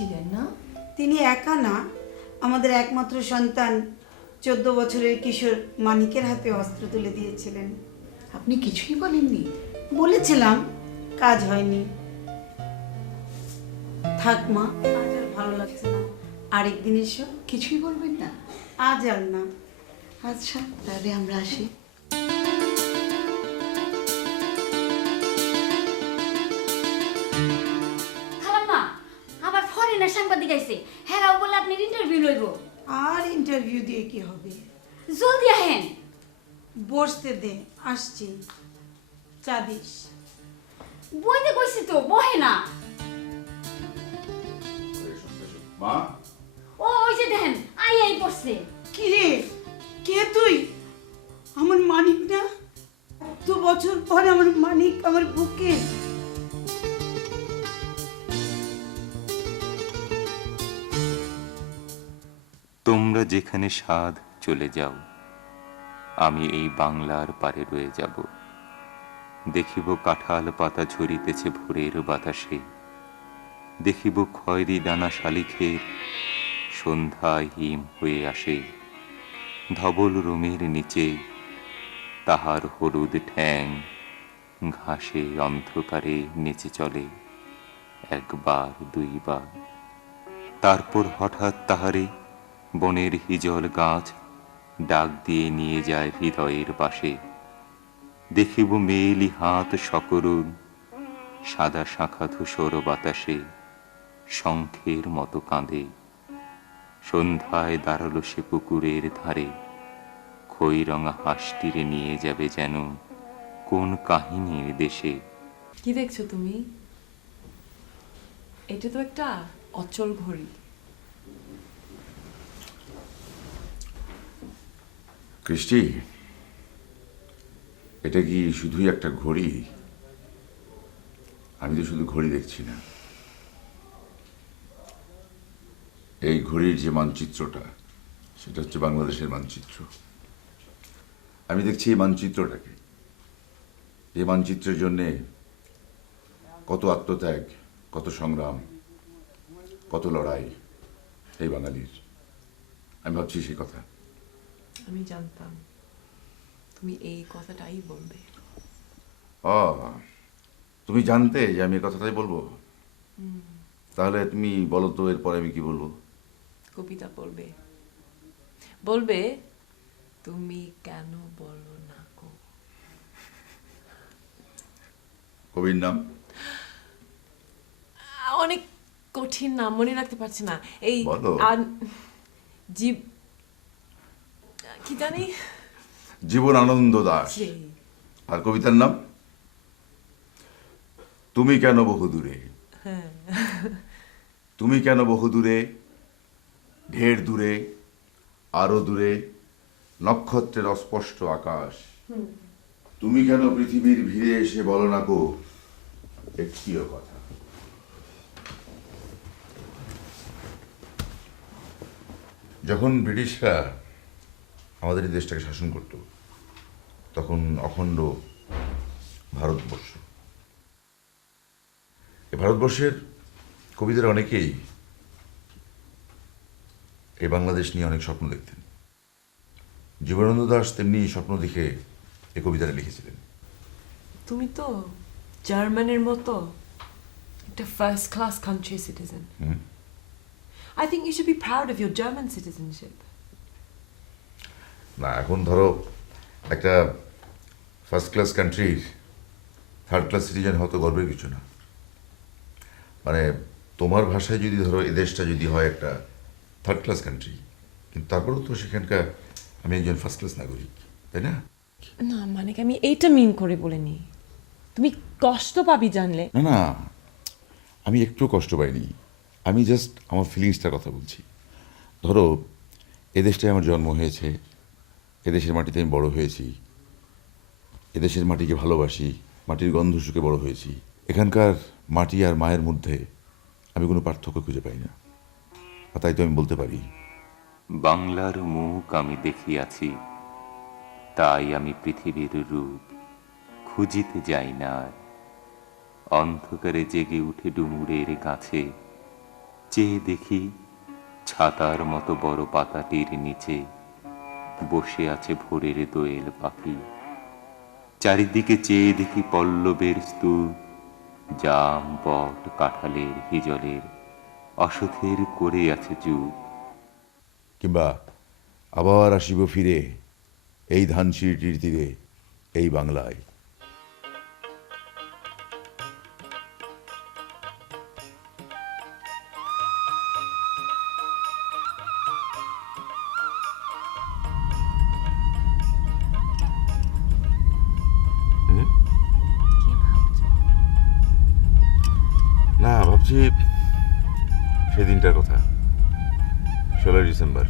ছিলেন না? তিনি একা না, আমাদের একমাত্র সন্তান 14 বছরের কিশোর মানিকের হাতে অস্ত্র তুলে দিয়েছিলেন। আপনি কিছুই বলেননি? বলেছিলাম, কাজ হয়নি। থাক মা, আজ আর ভালো লাগছে না, আরেকদিন এসো। কিছুই বলবেন না? আজ আর না। আচ্ছা, তাহলে আমরা আসি। খালাম্মা, আবার ফরেনার সাংবাদিক আইছে। হেরাও বলে আপনার ইন্টারভিউ লইব। আর ইন্টারভিউ দিয়ে কি হবে? জলদি আহেন। বসতে দে, আসছি। চা দিস। বইতে কইছি তো, বহে না। মা, ও ওই যে দেখেন, আই পড়ছে। কি রে, কে তুই? আমার মানিক না? 2 বছর পর আমার মানিক আমার বুকে। তোমরা যেখানে সাধ চলে যাও, আমি এই বাংলার পারে রয়ে যাব। দেখিব কাঁঠাল পাতা ঝরিতেছে ভোরের বাতাসে, দেখিব খয়েরি দানা শালিখের সন্ধ্যায় হিম হয়ে আসে। ধবল রোমের নিচে তাহার হলুদ ঠ্যাং ঘাসে অন্ধকারে নেচে চলে, একবার দুইবার। তারপর হঠাৎ তাহারে বনের হিজল গাছ ডাক দিয়ে নিয়ে যায় হৃদয়ের পাশে। দেখিব মেয়েলি হাত সকরুণ, সাদা শাখা ধূসর বাতাসে শঙ্খের মতো কাঁদে। সন্ধ্যায় দাঁড়ালো সে পুকুরের ধারে, খইরঙা হাঁসটিরে নিয়ে যাবে যেন কোন কাহিনীর দেশে। কি দেখছো তুমি? এটা তো একটা অচল ঘড়ি। কৃষ্টি, এটা কি শুধুই একটা ঘড়ি? আমি তো শুধু ঘড়ি দেখছি না, এই ঘড়ির যে মানচিত্রটা, সেটা হচ্ছে বাংলাদেশের মানচিত্র। আমি দেখছি এই মানচিত্রটাকে, এই মানচিত্রের জন্যে কত আত্মত্যাগ, কত সংগ্রাম, কত লড়াই এই বাঙালির। আমি ভাবছি সে কথা। আমি জানতাম তুমি এই কথাটাই বলবে। ও, তুমি জানতে যে আমি এই কথাটাই বলবো? তাহলে তুমি বলো তো, এরপরে আমি কি বলবো? কবিতা বলবে। বলবে তুমি কেন বলো না গো। কবির নাম? অনেক কঠিন নাম, মনে রাখতে পারছি না। এই বলো। জীব কি জানি, জীবন আনন্দ দাস। সেই। আর কবিতার নাম তুমি কেন বহুদূরে। তুমি কেন বহুদূরে, ঢের দূরে, আরো দূরে, নক্ষত্রের অস্পষ্ট আকাশ। তুমি কেন পৃথিবীর ভিড়ে এসে বলো না গো একটিও কথা। যখন ব্রিটিশরা আমাদের এই দেশটাকে শাসন করত, তখন অখণ্ড ভারতবর্ষ, এই ভারতবর্ষের কবিদের অনেকেই এই বাংলাদেশ নিয়ে অনেক স্বপ্ন দেখতেন। জীবনানন্দ দাশ তেমনি স্বপ্ন দেখে এই কবিতাটা লিখেছিলেন। তুমি তো জার্মানের মতো একটা first class country citizen. I think you should be proud of your German citizenship. না, এখন ধরো একটা ফার্স্ট ক্লাস কান্ট্রির থার্ড ক্লাস সিটিজেন হওয়া তো গর্বের কিছু না। মানে তোমার ভাষায় যদি ধরো এ দেশটা যদি হয় একটা থার্ড ক্লাস কান্ট্রি, কিন্তু তারপরেও তো সেখানকার আমি একজন ফার্স্ট ক্লাস নাগরিক, তাই না? না মানে আমি এইটা মিন করে বলিনি। তুমি কষ্ট পাবি জানলে। না না, আমি একটু কষ্ট পাইনি, আমি জাস্ট আমার ফিলিংসটার কথা বলছি। ধরো এ দেশটায় আমার জন্ম হয়েছে, এদেশের মাটিতে আমি বড় হয়েছি, এদেশের মাটিকে ভালোবাসি, মাটির গন্ধ শুকে বড় হয়েছি। এখানকার মাটি আর মায়ের মধ্যে আমি কোনো পার্থক্য খুঁজে পাই না। আর তাই তো আমি বলতে পারি, বাংলার মুখ আমি দেখিয়াছি, তাই আমি পৃথিবীর রূপ খুঁজিতে যাই না আর। অন্ধকারে জেগে উঠে ডুমুরের গাছে চেয়ে দেখি ছাতার মতো বড় পাতাটির নিচে বসে আছে ভোরের দোয়েল পাখি। চারিদিকে চেয়ে দেখি পল্লবের স্তূপ, জাম বট কাঁঠালের হিজলের অসথের করে আছে চুপ। কিংবা আবার আসিব ফিরে এই ধানসিঁড়িটির তীরে এই বাংলায়। কি ভাবছো? না, ভাবছি সেদিনটার কথা, 16 ডিসেম্বর।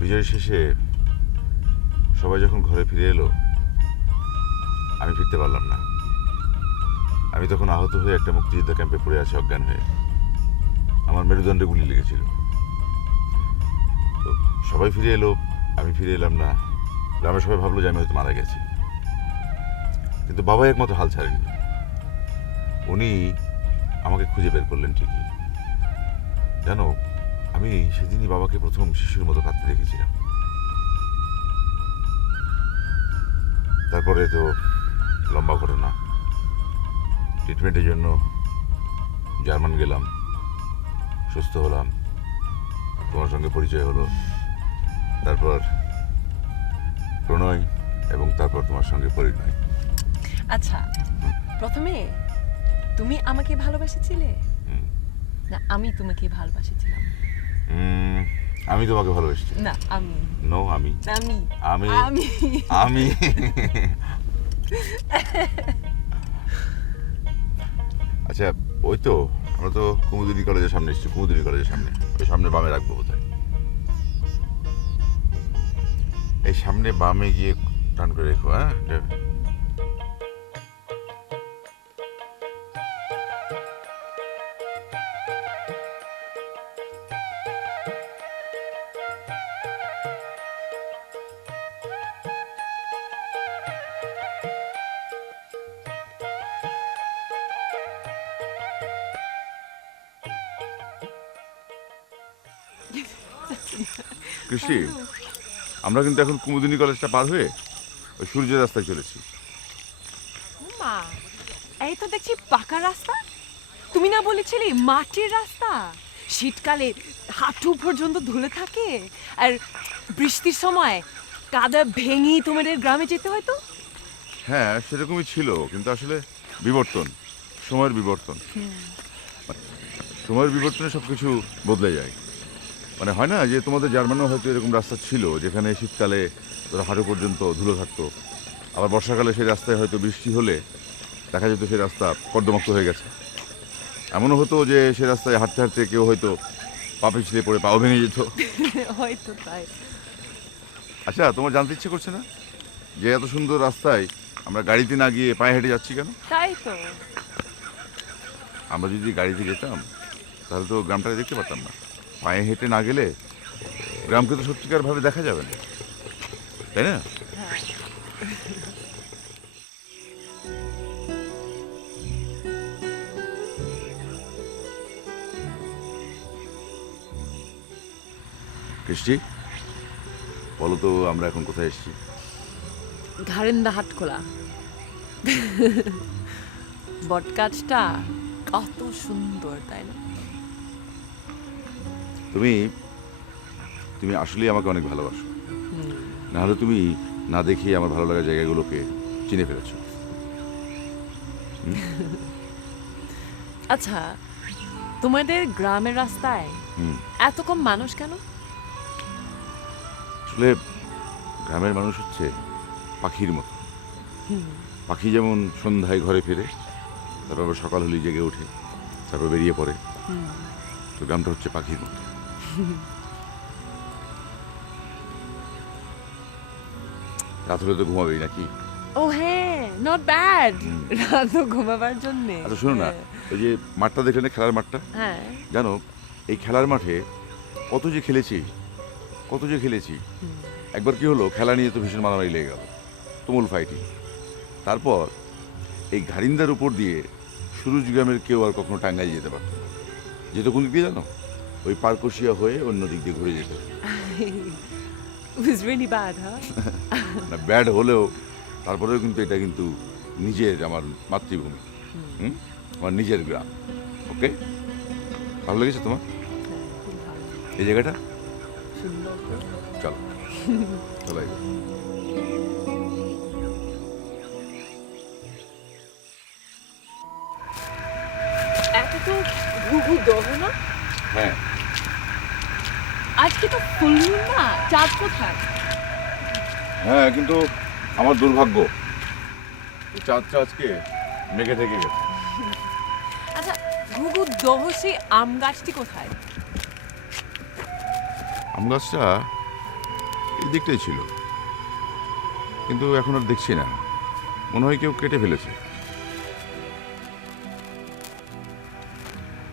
বিজয়ের শেষে সবাই যখন ঘরে ফিরে এলো, আমি ফিরতে পারলাম না। আমি তখন আহত হয়ে একটা মুক্তিযোদ্ধা ক্যাম্পে পড়ে আছি অজ্ঞান হয়ে। আমার মেরুদণ্ডে গুলি লেগেছিল। তো সবাই ফিরে এলো, আমি ফিরে এলাম না। গ্রামের সবাই ভাবলো যে আমি হয়তো মারা গেছি। কিন্তু বাবা একমাত্র হাল ছাড়েননি। উনি আমাকে খুঁজে বের করলেন ঠিকই। জানো, আমি সেদিনই বাবাকে প্রথম শিশুর মতো কাঁদতে দেখেছিলাম। তারপরে তো লম্বা ঘটনা। ট্রিটমেন্টের জন্য জার্মান গেলাম, সুস্থ হলাম, তোমার সঙ্গে পরিচয় হলো, তারপর প্রণয়, এবং তারপর তোমার সঙ্গে পরিণয়। আচ্ছা, প্রথমে তুমি আমাকে ভালোবেসেছিলে না আমি তোমাকে ভালোবাসেছিলাম? আমি তোমাকে ভালোবেসেছি। না আমি। নো, আমি আমি আমি আমি আমি আচ্ছা, ওই তো আমরা তো কুমুদিনী কলেজের সামনে এসেছি। কুমুদিনী কলেজের সামনে, ওই সামনে বামে রাখবো বোধহয়। এই সামনে বামে গিয়ে টান করে রেখো। হ্যাঁ, কৃষ্টি, আমরা কিন্তু এখন কুমুদিনী কলেজটা পার হয়ে ওই সূর্যের রাস্তায় চলেছি। মা, এই তো দেখছি পাকা রাস্তা। তুমি না বলেছিলে মাটির রাস্তা? শীতকালে হাঁটু পর্যন্ত ধুলে থাকে, আর বৃষ্টির সময় কাদা ভেঙেই তোমাদের গ্রামে যেতে হয়তো। হ্যাঁ, সেরকমই ছিল, কিন্তু আসলে বিবর্তন, সময়ের বিবর্তন। সময়ের বিবর্তনে সবকিছু বদলে যায়। মানে হয় না যে তোমাদের জার্মানিও হয়তো এরকম রাস্তা ছিল যেখানে শীতকালে ধরো হাঁটু পর্যন্ত ধুলো থাকতো, আবার বর্ষাকালে সেই রাস্তায় হয়তো বৃষ্টি হলে দেখা যেত সেই রাস্তা কর্দমাক্ত হয়ে গেছে। এমনও হতো যে সে রাস্তায় হাঁটতে হাঁটতে কেউ হয়তো পা পিছলে পড়ে পাও ভেঙে যেত। হয়তো তাই। আচ্ছা, তোমার জানতে ইচ্ছে করছে না যে এত সুন্দর রাস্তায় আমরা গাড়িতে না গিয়ে পায়ে হেঁটে যাচ্ছি কেন? তাই তো। আমরা যদি গাড়িতে যেতাম তাহলে তো গ্রামটাকে দেখতে পারতাম না। পায়ে হেঁটে না গেলে গ্রামকে তো সত্যিকারভাবে দেখা যাবে না, তাই না? কৃষ্টি, বলো তো আমরা এখন কোথায় এসেছি? ঘারেন্দা হাটখোলা। বটগাছটা কত সুন্দর, তাই না? তুমি তুমি আসলেই আমাকে অনেক ভালোবাসো, নাহলে তুমি না দেখিয়ে আমার ভালো লাগা জায়গাগুলোকে চিনে ফেলেছো। আচ্ছা, তোমাদের গ্রামের রাস্তায় হুম। এত কম মানুষ কেন? আসলে গ্রামের মানুষ হচ্ছে পাখির মতো। পাখি যেমন সন্ধ্যায় ঘরে ফেরে, তারপর সকাল হলেই জেগে ওঠে, তারপর বেরিয়ে পড়ে, তো গ্রামটা হচ্ছে পাখির মতো। রাত হলে তো ঘুমাবেই নাকি? ও হ্যাঁ, নট ব্যাড। রাত ঘুমাবার জন্য। আচ্ছা শোনো না, ওই যে মাঠটা দেখলে না, খেলার মাঠটা, হ্যাঁ। জানো এই খেলার মাঠে কত যে খেলেছি, কত যে খেলেছি। একবার কি হলো, খেলা নিয়ে তো ভীষণ মারামারি লেগে গেল, তুমুল ফাইটিং। তারপর এই ঘারিন্দার উপর দিয়ে সুরুজ গ্রামের কেউ আর কখনো টাঙ্গাই যেতে পারত না। যেত কোন দিক দিয়ে জানো? ওই পারকশিয়া হয়ে অন্য দিক দিয়ে ঘুরে যেত। It was really bad, huh? না ব্যাড হলেও তারপরেও কিন্তু এটা কিন্তু নিজের, আমার মাতৃভূমি, আমার নিজের গ্রাম। ওকে, ভালো লেগেছে তোমার এই জায়গাটা? চলো চলো। এত তো ঘুঘু দহ না? হ্যাঁ, আজকে তো ফুল মুন না, চাঁদ কোথায়? হ্যাঁ, কিন্তু আমার দুর্ভাগ্য, এই চাঁদটা আজকে মেঘে থেকে গেছে। আচ্ছা, ঘুঘু দহ সেই আম গাছটি কোথায়? আম গাছটা এই দিকটাই ছিল, কিন্তু এখন আর দেখছি না, মনে হয় কেউ কেটে ফেলেছে।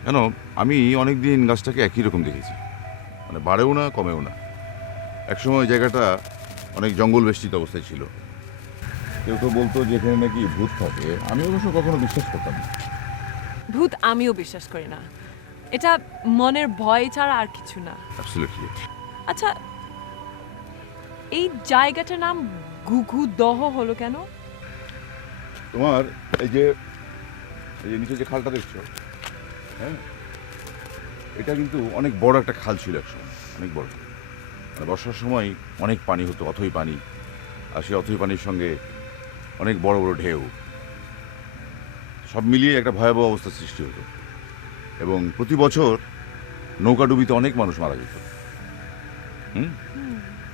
কেন, আমি অনেকদিন গাছটাকে একই রকম দেখেছি, মানে বাড়েও না কমেও না। একসময় জায়গাটা অনেক জঙ্গল বেষ্টিত অবস্থায় ছিল। কেউ তো বলতো যে এখানে নাকি ভূত থাকে, আমি অবশ্য কখনো বিশ্বাস করতাম না। ভূত আমিও বিশ্বাস করি না, এটা মনের ভয় ছাড়া আর কিছু না। অ্যাবসলিউটলি। আচ্ছা, এই জায়গাটার নাম ঘুঘু দহ হলো কেন? তোমার এই যে নিচে যে খালটা দেখছো, হ্যাঁ, এটা কিন্তু অনেক বড় একটা খাল ছিল একসময়, অনেক বড়। মানে বর্ষার সময় অনেক পানি হতো, অথই পানি, আর সেই অথই পানির সঙ্গে অনেক বড় বড় ঢেউ, সব মিলিয়ে একটা ভয়াবহ অবস্থার সৃষ্টি হতো। এবং প্রতি বছর নৌকাডুবিতে অনেক মানুষ মারা যেত।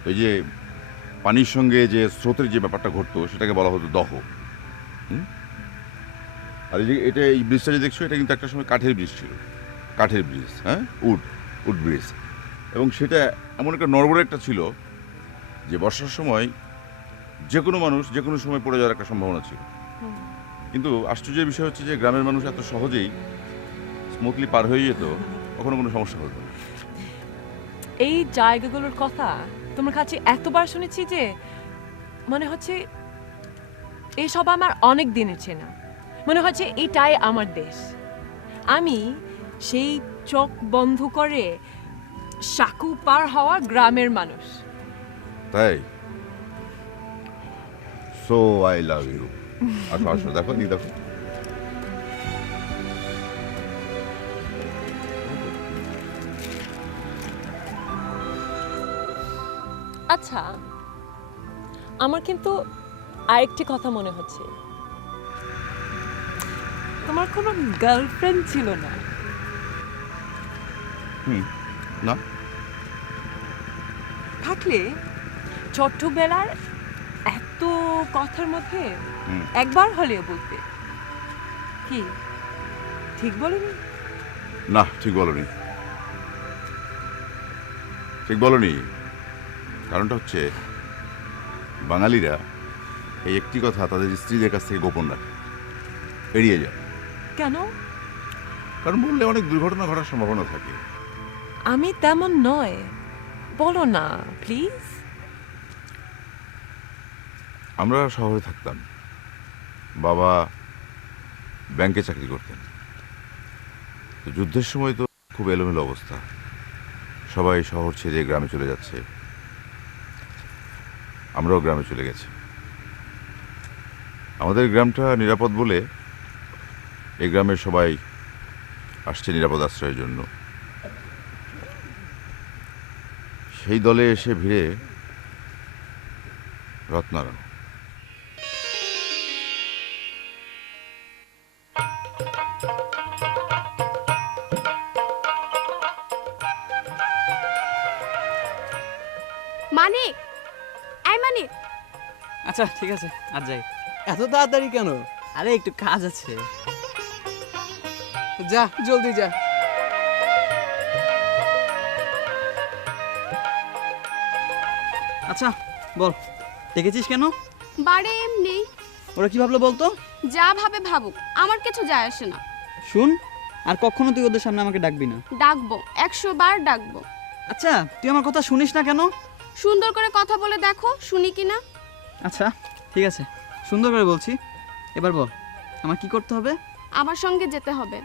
এই যে পানির সঙ্গে যে স্রোতের যে ব্যাপারটা ঘটতো, সেটাকে বলা হতো দহ। আর এই যে এটা, এই ব্রিজটা যে দেখছো, এটা কিন্তু একটা সময় কাঠের ব্রিজ ছিল, কাঠের ব্রিজ, হ্যাঁ, উড ব্রিজ। এবং সেটা এমন একটা নড়বড়ে একটা ছিল যে বর্ষার সময় যে কোনো মানুষ যে কোনো সময় পড়ে যাওয়ার একটা সম্ভাবনা ছিল। কিন্তু আশ্চর্যের বিষয় হচ্ছে যে গ্রামের মানুষ এত সহজেই স্মুথলি পার হয়ে যেত, কখনো কোনো সমস্যা হতো না। এই জায়গাগুলোর কথা তোমার কাছে এতবার শুনেছি যে মনে হচ্ছে এইসব আমার অনেক দিনের চেনা, মনে হচ্ছে এটাই আমার দেশ। আমি সেই চোখ বন্ধ করে সাকু পার হওয়া গ্রামের মানুষ। তাই? So I love you. আসো আসো, দেখো নি, দেখো। আচ্ছা, আমার কিন্তু আরেকটি কথা মনে হচ্ছে, তোমার কোনো গার্লফ্রেন্ড ছিল না? না, থাকলে ছোট্টবেলার এত কথার মধ্যে হুম। একবার হলেও বলতে। কি ঠিক বলিনি? না, ঠিক বলনি, ঠিক বলনি। কারণটা হচ্ছে বাঙালিরা এই একটি কথা তাদের স্ত্রীদের কাছ থেকে গোপন রাখে, এড়িয়ে যায়। কেন? কারণ বললে অনেক দুর্ঘটনা ঘটার সম্ভাবনা থাকে। আমি তেমন নয়, বলো না প্লিজ। আমরা শহরে থাকতাম, বাবা ব্যাংকে চাকরি করতেন। তো যুদ্ধের সময় তো খুব এলোমেলো অবস্থা, সবাই শহর ছেড়ে গ্রামে চলে যাচ্ছে, আমরাও গ্রামে চলে গেছি। আমাদের গ্রামটা নিরাপদ বলে এই গ্রামের সবাই আসছে নিরাপদ আশ্রয়ের জন্য। সেই দলে এসে ভিড়ে রত্নারায়ণ। মানিক, এই মানিক, আচ্ছা ঠিক আছে আর যাই। এত তাড়াতাড়ি কেন? আরে একটু কাজ আছে। যা জলদি যা। আচ্ছা বল, ডেকেছিস কেন? বারে এমনি। ওরা কি ভাবলো বলতো? যা ভাবে ভাবুক, আমার কিছু যায় আসে না। শুন, আর কখনো তুই ওদের সামনে আমাকে ডাকবি না। ডাকবো, 100 বার ডাকবো। আচ্ছা তুই আমার কথা শুনিস না কেন? সুন্দর করে কথা বলে দেখো, শুনি কি না। আচ্ছা ঠিক আছে, সুন্দর করে বলছি। এবার বল, আমার কি করতে হবে? আমার সঙ্গে যেতে হবে।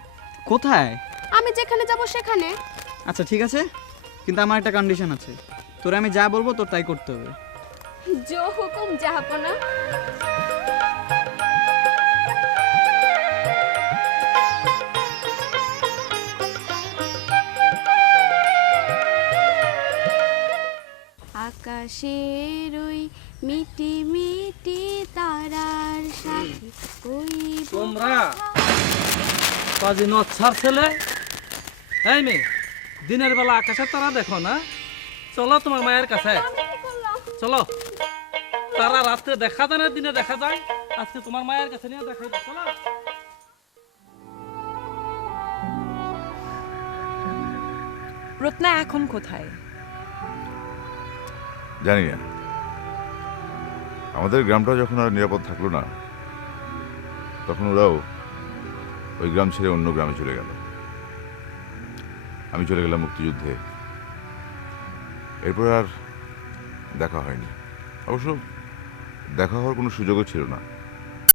কোথায়? আমি যেখানে যাব সেখানে। আচ্ছা ঠিক আছে, কিন্তু আমার একটা কন্ডিশন আছে। তোরা আমি যা বলবো তোর তাই করতে হবে। জো হুকুম জাহাপনা। আকাশের ওই মিটি মিটি তারার সাথে ওই তোমরা কাজী নচ্ছার ছেলে, এই মেয়ে, দিনের বেলা আকাশের তারা দেখো না? চলো তোমার মায়ের কাছে, চলো। তারা রাত্রে দেখা যায় না, দিনে দেখা যায়। আজকে তোমার মায়ের কাছে নিয়ে দেখাই, চলো। রত্না এখন কোথায়? জানি না, আমাদের গ্রামটা যখন আর নিরাপদ থাকলো না, তখন ওরাও ওই গ্রাম ছেড়ে অন্য গ্রামে চলে গেল। আমি চলে গেলাম মুক্তিযুদ্ধে। এরপর আর দেখা হয়নি। অবশ্য দেখা হওয়ার কোনো সুযোগও ছিল না।